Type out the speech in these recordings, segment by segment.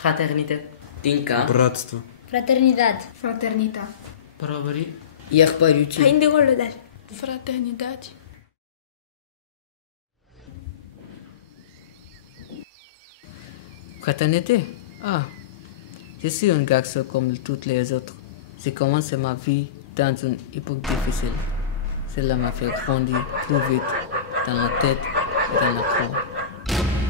Fraternité. Tinka. Братство. Fraternidade. Fraternita. Parabri. Iarparuti. Fraternidade. Fraternité. Ah, je suis un garçon comme toutes les autres. J'ai commencé ma vie dans une époque difficile. Cela m'a fait grandir plus vite dans la tête et dans le corps.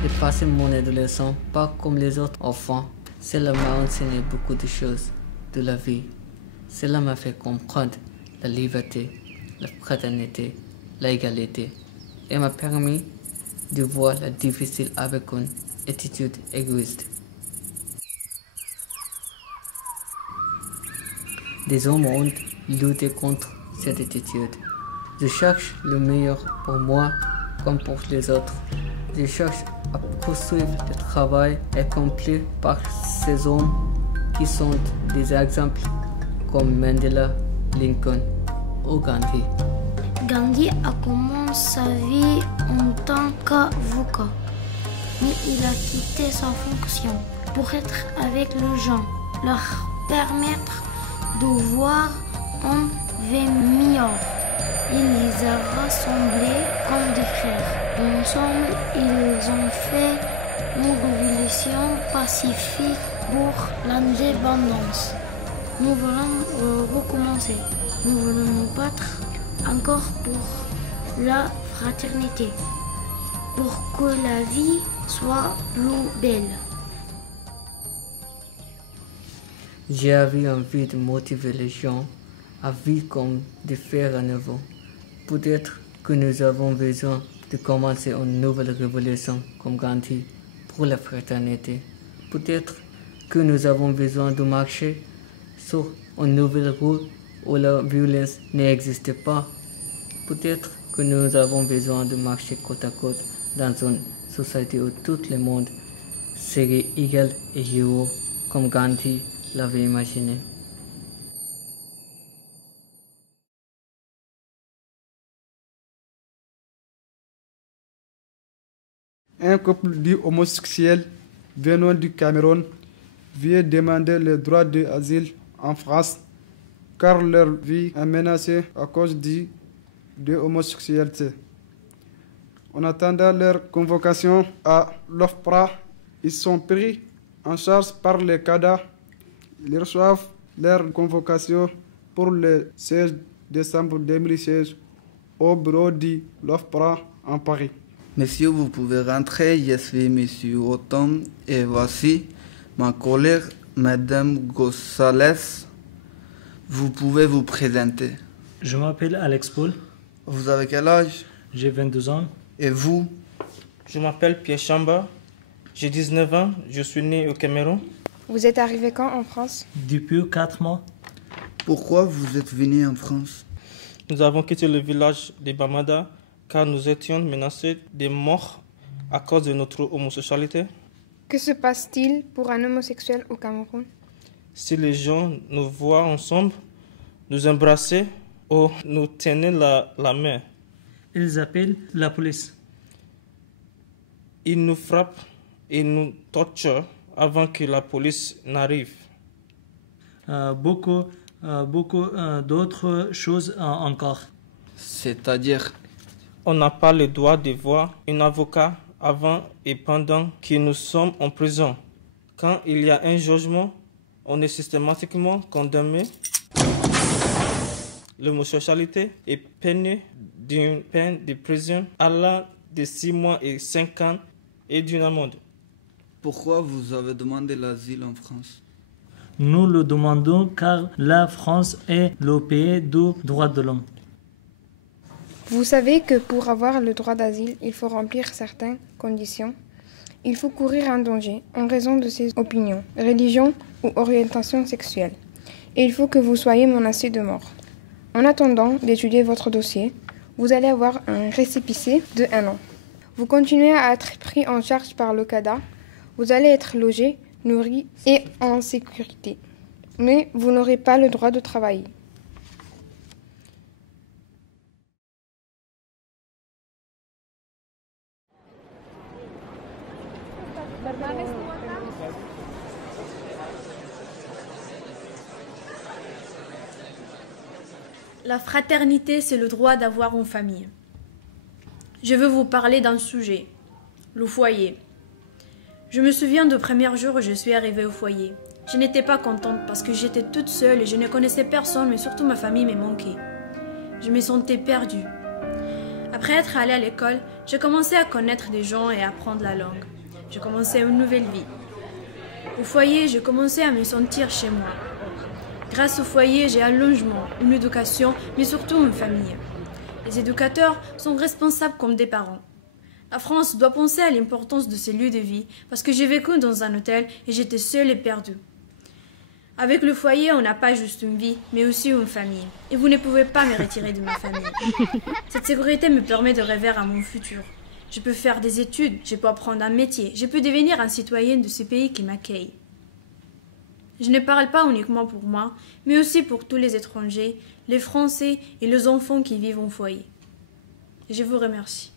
J'ai passé mon adolescence pas comme les autres enfants. Cela m'a enseigné beaucoup de choses de la vie. Cela m'a fait comprendre la liberté, la fraternité, l'égalité et m'a permis de voir la difficile avec une attitude égoïste. Des hommes ont lutté contre cette attitude. Je cherche le meilleur pour moi comme pour les autres. Je cherche à poursuivre le travail accompli par ces hommes qui sont des exemples comme Mandela, Lincoln ou Gandhi. Gandhi a commencé sa vie en tant qu'avocat, mais il a quitté sa fonction pour être avec les gens, leur permettre de voir un meilleur. Il les a rassemblés comme des frères. Ensemble, ils ont fait une révolution pacifique pour l'indépendance. Nous voulons recommencer. Nous voulons nous battre encore pour la fraternité, pour que la vie soit plus belle. J'avais envie de motiver les gens à vivre comme de faire à nouveau. Peut-être que nous avons besoin de commencer une nouvelle révolution comme Gandhi pour la fraternité. Peut-être que nous avons besoin de marcher sur une nouvelle route où la violence n'existe pas. Peut-être que nous avons besoin de marcher côte à côte dans une société où tout le monde serait égal et heureux comme Gandhi l'avait imaginé. Un couple d'homosexuels venant du Cameroun vient demander le droit d'asile en France car leur vie est menacée à cause de l'homosexualité. En attendant leur convocation à l'OFPRA, ils sont pris en charge par le CADA. Ils reçoivent leur convocation pour le 16 décembre 2016 au bureau de l'OFPRA en Paris. Monsieur, vous pouvez rentrer, je suis Monsieur Otom et voici ma collègue, Madame Gossales. Vous pouvez vous présenter. Je m'appelle Alex Paul. Vous avez quel âge? J'ai 22 ans. Et vous? Je m'appelle Pierre Chamba. J'ai 19 ans. Je suis né au Cameroun. Vous êtes arrivé quand en France? Depuis 4 mois. Pourquoi vous êtes venu en France? Nous avons quitté le village de Bamada car nous étions menacés de mort à cause de notre homosexualité. Que se passe-t-il pour un homosexuel au Cameroun? Si les gens nous voient ensemble, nous embrasser ou nous tenir la main, Ils appellent la police. ils nous frappent et nous torturent avant que la police n'arrive. Beaucoup d'autres choses encore. C'est-à-dire? On n'a pas le droit de voir un avocat avant et pendant que nous sommes en prison. Quand il y a un jugement, on est systématiquement condamné. L'homosexualité est punie d'une peine de prison allant de 6 mois et 5 ans et d'une amende. Pourquoi vous avez demandé l'asile en France? Nous le demandons car la France est le pays du droit de l'homme. Vous savez que pour avoir le droit d'asile, il faut remplir certaines conditions. Il faut courir un danger en raison de ses opinions, religion ou orientation sexuelle. Et il faut que vous soyez menacé de mort. En attendant d'étudier votre dossier, vous allez avoir un récépissé de 1 an. Vous continuez à être pris en charge par le CADA. Vous allez être logé, nourri et en sécurité. Mais vous n'aurez pas le droit de travailler. La fraternité, c'est le droit d'avoir une famille. Je veux vous parler d'un sujet, le foyer. Je me souviens du premier jour où je suis arrivée au foyer. Je n'étais pas contente parce que j'étais toute seule et je ne connaissais personne, mais surtout ma famille me manquait. Je me sentais perdue. Après être allée à l'école, j'ai commencé à connaître des gens et à apprendre la langue. J'ai commencé une nouvelle vie. Au foyer, j'ai commencé à me sentir chez moi. Grâce au foyer, j'ai un logement, une éducation, mais surtout une famille. Les éducateurs sont responsables comme des parents. La France doit penser à l'importance de ces lieux de vie parce que j'ai vécu dans un hôtel et j'étais seule et perdue. Avec le foyer, on n'a pas juste une vie, mais aussi une famille. Et vous ne pouvez pas me retirer de ma famille. Cette sécurité me permet de rêver à mon futur. Je peux faire des études, je peux apprendre un métier, je peux devenir un citoyen de ce pays qui m'accueille. Je ne parle pas uniquement pour moi, mais aussi pour tous les étrangers, les Français et les enfants qui vivent au foyer. Je vous remercie.